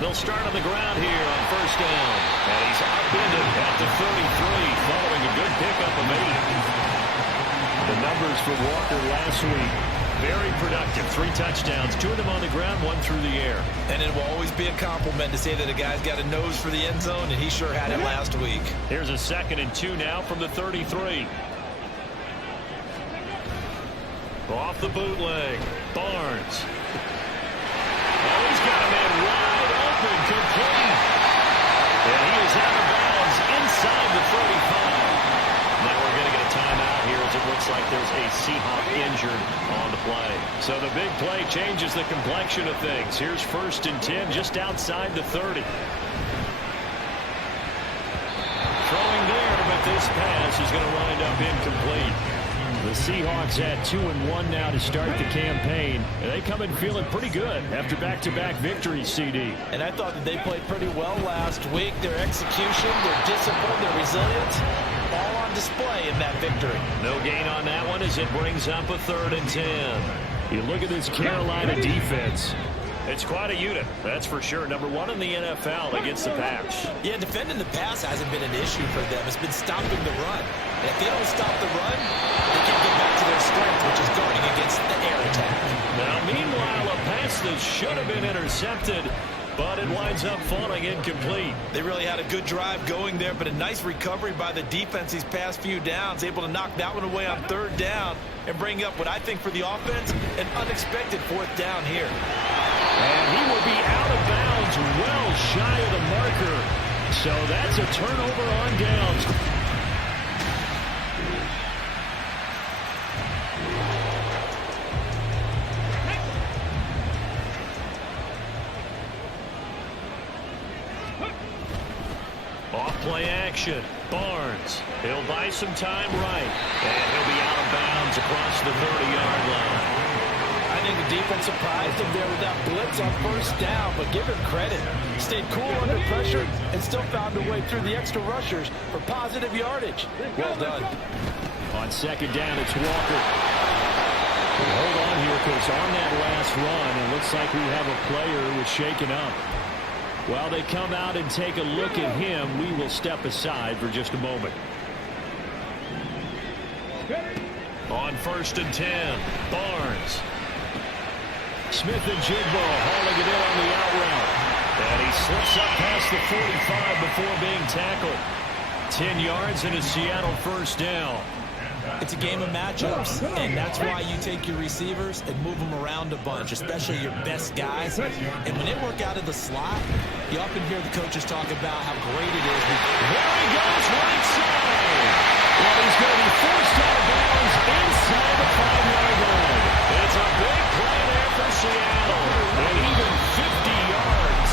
They'll start on the ground here on first down. And he's upended at the 33 following a good pickup of 8. The numbers for Walker last week, very productive. 3 touchdowns, 2 of them on the ground, 1 through the air. And it will always be a compliment to say that a guy's got a nose for the end zone, and he sure had it last week. Here's a 2nd and 2 now from the 33. Off the bootleg, Barnes. Oh, he's got a man wide open, complete. And he is out of bounds inside the 35. Now we're going to get a timeout here as it looks like there's a Seahawk injured on the play. So the big play changes the complexion of things. Here's 1st and 10 just outside the 30. Throwing there, but this pass is going to wind up incomplete. The Seahawks had 2-1 now to start the campaign. And they come in feeling pretty good after back-to-back victories, CD. And I thought that they played pretty well last week. Their execution, their discipline, their resilience, all on display in that victory. No gain on that one as it brings up a 3rd and 10. You look at this Carolina defense. It's quite a unit, that's for sure. Number 1 in the NFL against the pass. Yeah, defending the pass hasn't been an issue for them. It's been stopping the run. And if they don't stop the run, they can't get back to their strength, which is guarding against the air attack. Now, meanwhile, a pass that should have been intercepted, but it winds up falling incomplete. They really had a good drive going there, but a nice recovery by the defense these past few downs, able to knock that one away on 3rd down and bring up what I think for the offense, an unexpected 4th down here. And he will be out of bounds well shy of the marker. So that's a turnover on downs. Off play action. Barnes. He'll buy some time right. And he'll be out of bounds across the 30-yard line. I think the defense surprised him there with that blitz on 1st down, but give him credit. Stayed cool under pressure and still found a way through the extra rushers for positive yardage. Well done. On 2nd down, it's Walker. Hold on here, because on that last run, it looks like we have a player who was shaken up. While they come out and take a look at him, we will step aside for just a moment. On 1st and 10, Barnes. Smith and Jigbo hauling it in on the out route. And he slips up past the 45 before being tackled. 10 yards and a Seattle 1st down. It's a game of matchups, and that's why you take your receivers and move them around a bunch, especially your best guys. And when they work out of the slot, you often hear the coaches talk about how great it is. There he goes, right side. Well, he's going to be forced out of bounds inside the 5-yard line. It's a big play there for Seattle. And even 50 yards.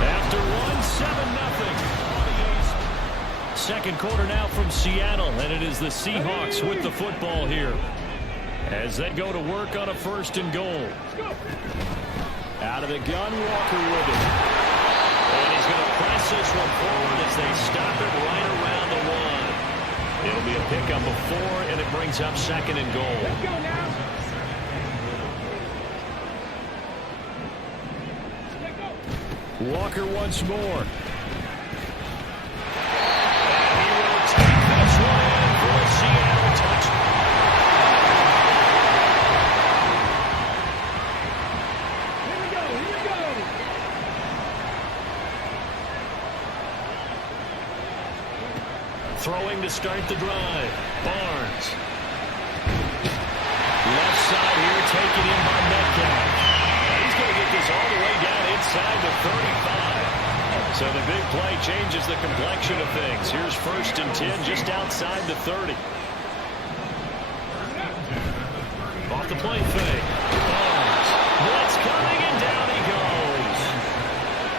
After 1-7-0. 2nd quarter now from Seattle, and it is the Seahawks with the football here as they go to work on a 1st and goal. Out of the gun, Walker with it. And he's going to press this one forward as they stop it right around the 1. It'll be a pickup of 4, and it brings up 2nd and goal. Let's go now. Walker once more. Throwing to start the drive. Barnes. Left side here taken in by Metcalf. He's going to get this all the way down inside the 35. So the big play changes the complexion of things. Here's 1st and 10 just outside the 30. Off the play fake. Barnes. Blitz coming and down he goes.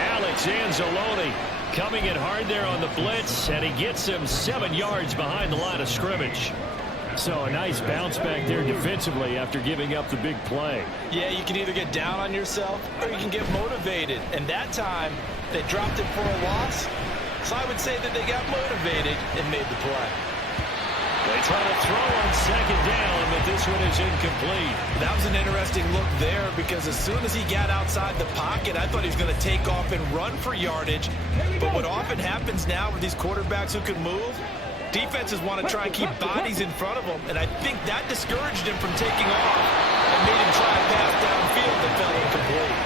Alex Anzalone coming in hard there on the blitz, and he gets him 7 yards behind the line of scrimmage. So a nice bounce back there defensively after giving up the big play. Yeah, you can either get down on yourself or you can get motivated. And that time, they dropped it for a loss. So I would say that they got motivated and made the play. They try to throw on second down, but this one is incomplete. That was an interesting look there because as soon as he got outside the pocket, I thought he was going to take off and run for yardage. But what often happens now with these quarterbacks who can move, defenses want to try and keep bodies in front of them, and I think that discouraged him from taking off and made him try to pass downfield that fell incomplete.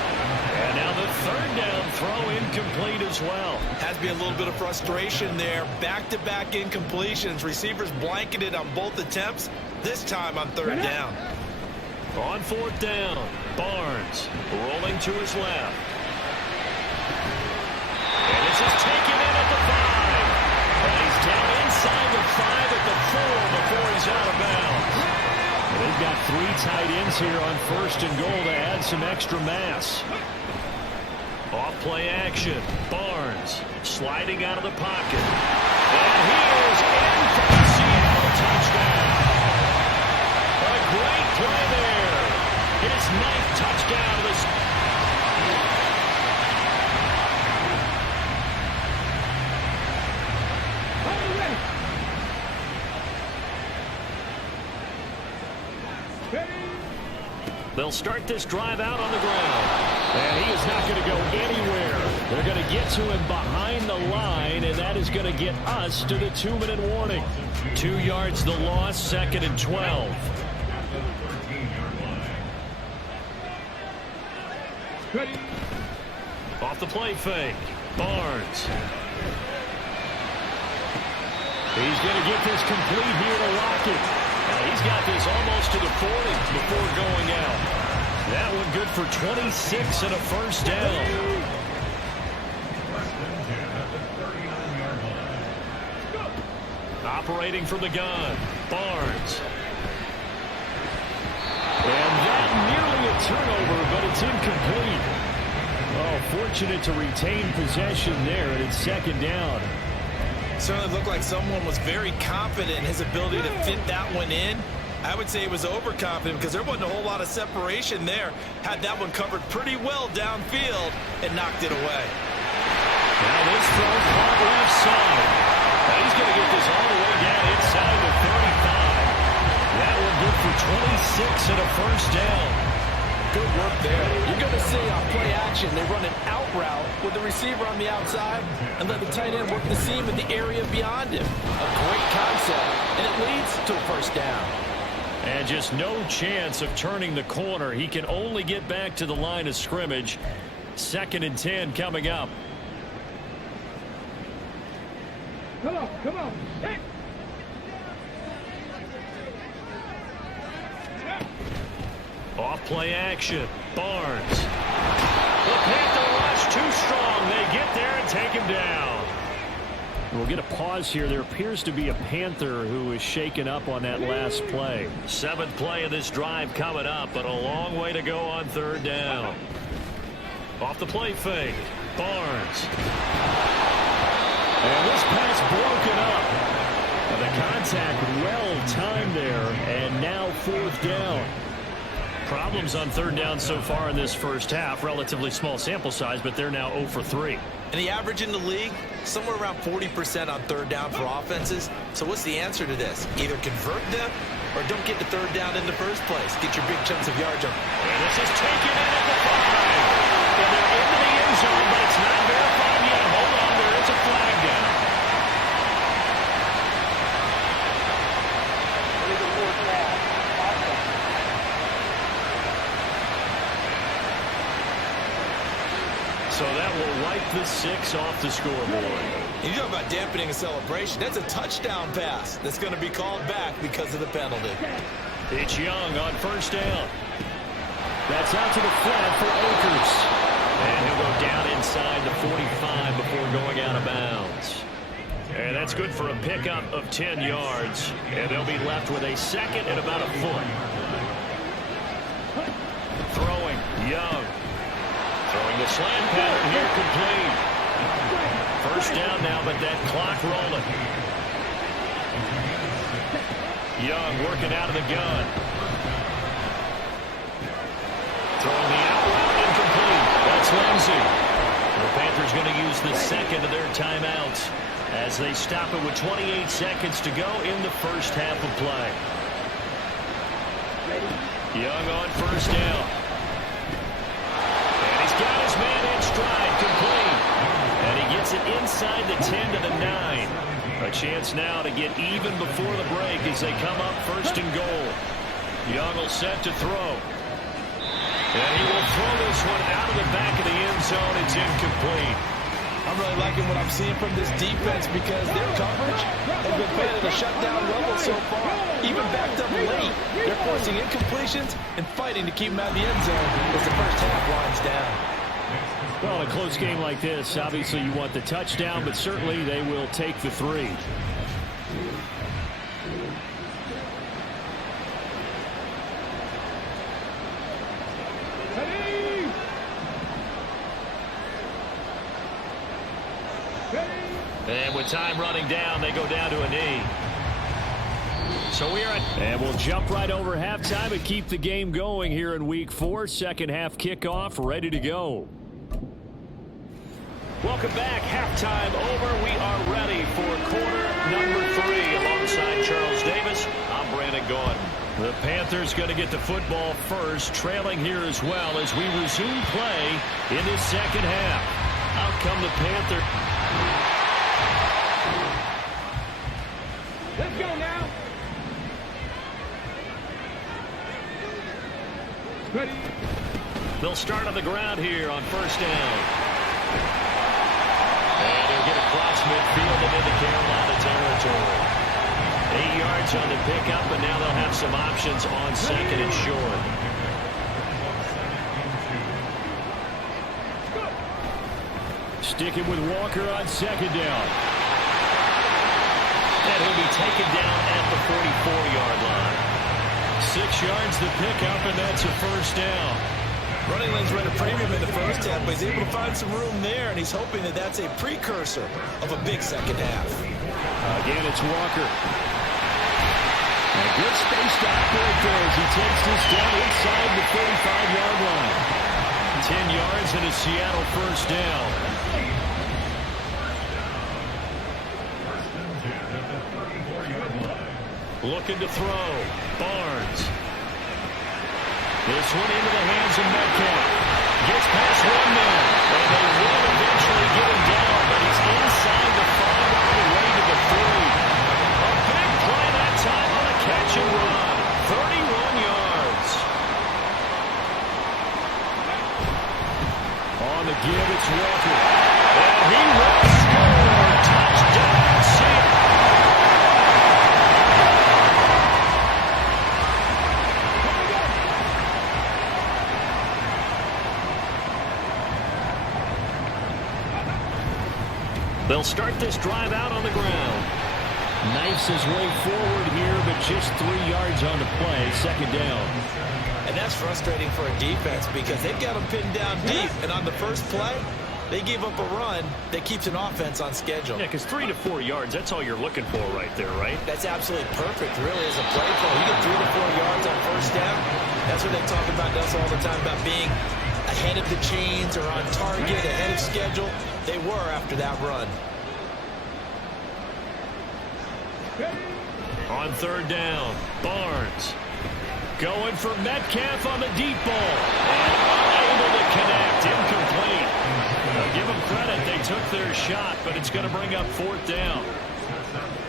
And now the third down throw incomplete as well. Has to be a little bit of frustration there. Back-to-back incompletions. Receivers blanketed on both attempts, this time on third down. On fourth down, Barnes rolling to his left. And this is taken in at the 5. And he's down inside the 5 at the 4 before he's out of bounds. And they've got 3 tight ends here on first and goal to add some extra mass. Off play action. Barnes sliding out of the pocket. And he is in for the Seattle touchdown. A great play there. His 9th touchdown of the season. They'll start this drive out on the ground. And he is not going to go anywhere. They're going to get to him behind the line, and that is going to get us to the 2-minute warning. 2 yards the loss, 2nd and 12. Off the play fake. Barnes. He's going to get this complete here to Lockett. He's got this almost to the 40 before going out. That one good for 26 and a first down. Operating from the gun, Barnes. And that nearly a turnover, but it's incomplete. Oh, fortunate to retain possession there, and it's 2nd down. Certainly looked like someone was very confident in his ability to fit that one in. I would say he was overconfident because there wasn't a whole lot of separation there. Had that one covered pretty well downfield and knocked it away. Now this throw far left side. Now he's going to get this all the way down inside the 35. That one good for 26 and a first down. Good work there. You're going to see on play action, they run an out route with the receiver on the outside and let the tight end work the seam in the area beyond him. A great concept, and it leads to a first down. And just no chance of turning the corner. He can only get back to the line of scrimmage. 2nd and 10 coming up. Come on. Hey. Off play action. Barnes. The Panther rush too strong. They get there and take him down. We'll get a pause here. There appears to be a Panther who is shaken up on that last play. 7th play of this drive coming up, but a long way to go on third down. Off the play fake. Barnes. And this pass broken up. And the contact well timed there, and now 4th down. Problems on third down so far in this first half. Relatively small sample size, but they're now 0 for 3. And the average in the league, somewhere around 40% on third down for offenses. So what's the answer to this? Either convert them or don't get the third down in the first place. Get your big chunks of yards up. And this is taken in at the 5. And they're into the end zone, but it's not verified yet. Hold on, there is a flag down. So that will wipe the 6 off the scoreboard. You talk about dampening a celebration. That's a touchdown pass that's going to be called back because of the penalty. It's Young on first down. That's out to the flat for Akers. And he'll go down inside the 45 before going out of bounds. And that's good for a pickup of 10 yards. And they'll be left with a 2nd and about a foot. Throwing, Young. Throwing the slant pattern here complete. First down now, but that clock rolling. Young working out of the gun. Throwing the out route incomplete. That's Lindsey. The Panthers going to use the 2nd of their timeouts. as they stop it with 28 seconds to go in the first half of play. Young on first down. And he's got his man in stride, complete. And he gets it inside the 10 to the 9. A chance now to get even before the break as they come up first and goal. Young will set to throw. And he will throw this one out of the back of the end zone. It's incomplete. I'm really liking what I'm seeing from this defense because their coverage has been playing at a shutdown level so far. Even backed up late, they're forcing incompletions and fighting to keep them out of the end zone as the first half winds down. Well, in a close game like this, obviously you want the touchdown, but certainly they will take the 3. And with time running down, they go down to a knee. So we are at... And we'll jump right over halftime and keep the game going here in Week 4. Second half kickoff, ready to go. Welcome back. Halftime over. We are ready for quarter number 3. Alongside Charles Davis, I'm Brandon Gordon. The Panthers going to get the football first, trailing here as well as we resume play in this second half. Out come the Panthers. Let's go now. Ready. They'll start on the ground here on first down. And he'll get across midfield and into Carolina territory. 8 yards on the pickup, and now they'll have some options on second and short. Sticking with Walker on second down. And he'll be taken down at the 44-yard line. 6 yards the pickup, and that's a first down. Running lanes run a premium in the first half, but he's able to find some room there, and he's hoping that that's a precursor of a big second half. Again, it's Walker. And good space to operate there as he takes this down inside the 35-yard line. 10 yards and a Seattle first down. Looking to throw. Barnes. This one into the hands of Metcalf. Gets past one man. And they will eventually get him down, but he's inside the 5 all the way to the 3. A big play that time on a catch and run. 31 yards. On the give, it's Walker. And he will score. Touchdown, Seattle. They'll start this drive out on the ground. Knifes his way forward here, but just 3 yards on the play, second down. And that's frustrating for a defense because they've got them pinned down deep. And on the first play, they gave up a run that keeps an offense on schedule. Yeah, because 3 to 4 yards, that's all you're looking for right there, right? That's absolutely perfect, really, as a play call. You get 3 to 4 yards on first down. That's what they talk about us all the time, about being ahead of the chains or on target, ahead of schedule. They were after that run. On third down, Barnes going for Metcalf on the deep ball. And unable to connect, incomplete. Now give them credit, they took their shot, but it's going to bring up fourth down.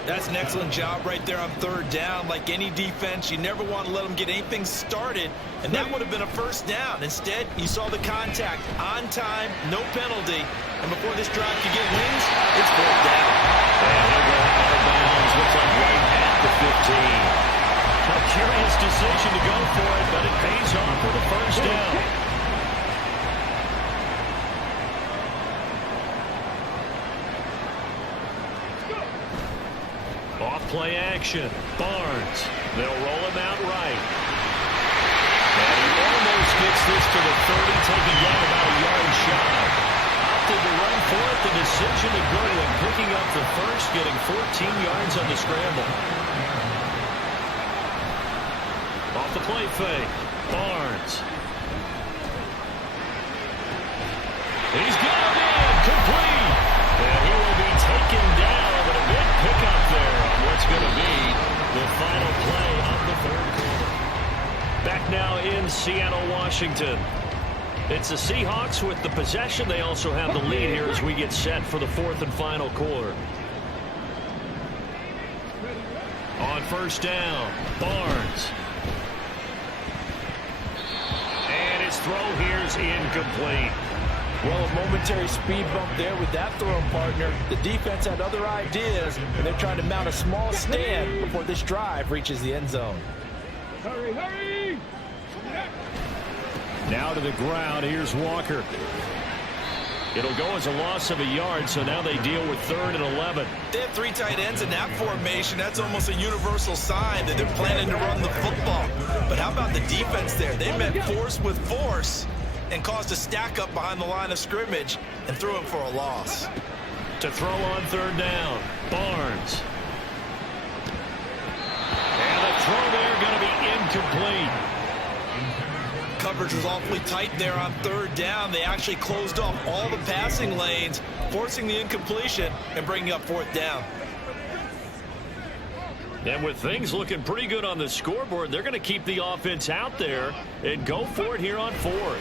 That's an excellent job right there on third down. Like any defense, you never want to let them get anything started, and that would have been a first down. Instead, you saw the contact on time, no penalty, and before this drive could get wings, it's fourth down. And he'll go out of bounds, looks like right at the 15. A curious decision to go for it, but it pays off for the first down. Off-play action. Barnes. They'll roll him out right. And he almost gets this to the 30, taking down about a yard shy. Opted to run for it. The decision to go and picking up the first, getting 14 yards on the scramble. Off the play fake. Barnes. He's got him in. Complete. And he will be taken down The final play of the third quarter. Back now in Seattle, Washington. It's the Seahawks with the possession. They also have the lead here as we get set for the fourth and final quarter. On first down, Barnes. And his throw here is incomplete. Well, a momentary speed bump there with that throw, partner. The defense had other ideas, and they're trying to mount a small stand before this drive reaches the end zone. Hurry, hurry! Now to the ground. Here's Walker. It'll go as a loss of a yard, so now they deal with 3rd and 11. They have 3 tight ends in that formation. That's almost a universal sign that they're planning to run the football. But how about the defense there? They met force with force and caused a stack up behind the line of scrimmage and threw it for a loss. To throw on 3rd down, Barnes. And the throw there going to be incomplete. Coverage was awfully tight there on 3rd down. They actually closed off all the passing lanes, forcing the incompletion and bringing up 4th down. And with things looking pretty good on the scoreboard, they're going to keep the offense out there and go for it here on 4th.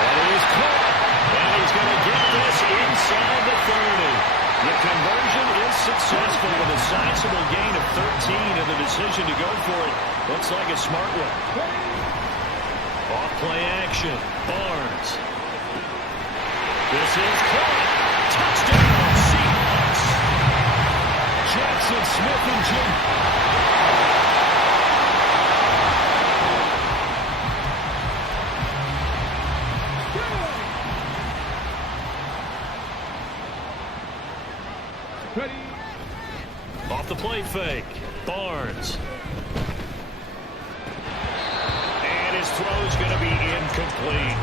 And he's caught. And he's going to get this inside the 30. The conversion is successful with a sizable gain of 13, and the decision to go for it looks like a smart one. Off play action, Barnes. This is caught. Touchdown, Seahawks. Jackson Smith and Jim. Ready. Off the play fake, Barnes. And his throw is going to be incomplete.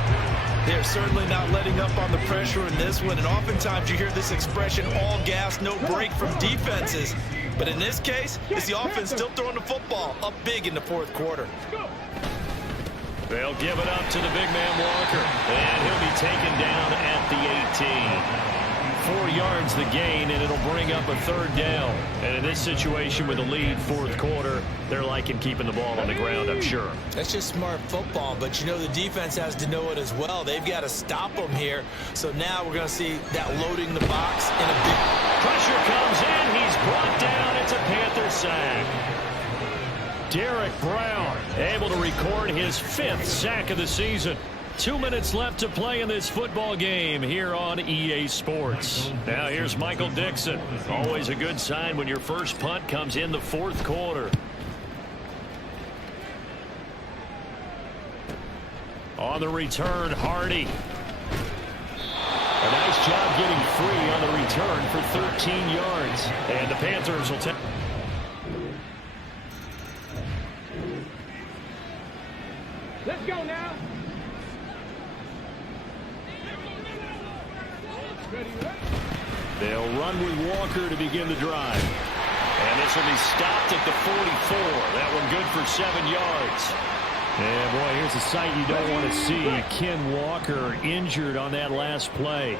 They're certainly not letting up on the pressure in this one, and oftentimes you hear this expression, all gas, no break from defenses. But in this case, it's the offense still throwing the football up big in the 4th quarter. They'll give it up to the big man Walker, and he'll be taken down at the 18. 4 yards the gain, and it'll bring up a 3rd down. And in this situation with a lead 4th quarter, they're liking keeping the ball on the ground, I'm sure. That's just smart football, but you know the defense has to know it as well. They've got to stop them here. So now we're going to see that loading the box in a big... Pressure comes in. He's brought down. It's a Panther sack. Derek Brown able to record his 5th sack of the season. 2 minutes left to play in this football game here on EA Sports. Now here's Michael Dixon. Always a good sign when your first punt comes in the 4th quarter. On the return, Hardy. A nice job getting free on the return for 13 yards. And the Panthers will take... Let's go now. They'll run with Walker to begin the drive. And this will be stopped at the 44. That one good for 7 yards. And boy, here's a sight you don't want to see. Ken Walker injured on that last play.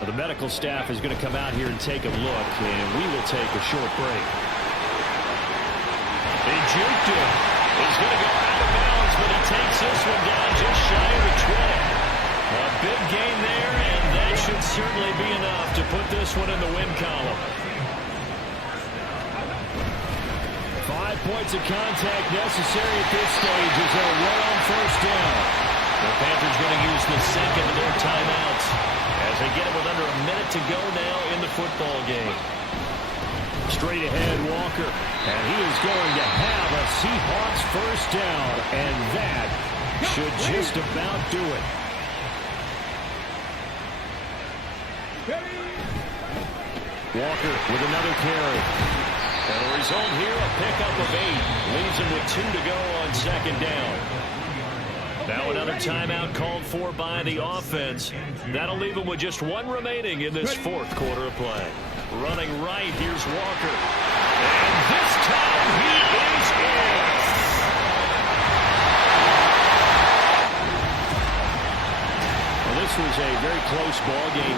The medical staff is going to come out here and take a look, and we will take a short break. They juked him. He's going to go out of bounds, but he takes this one down just shy of the 20. A big gain there, and that should certainly be enough to put this one in the win column. 5 points of contact necessary at this stage as they'll run on first down. The Panthers going to use the second of their timeouts as they get it with under a minute to go now in the football game. Straight ahead, Walker, and he is going to have a Seahawks first down, and that should just about do it. Walker with another carry. And the result here, a pickup of 8. Leaves him with 2 to go on second down. Now another timeout called for by the offense. That'll leave him with just 1 remaining in this 4th quarter of play. Running right, here's Walker. And this time he is in. Well, this was a very close ball game.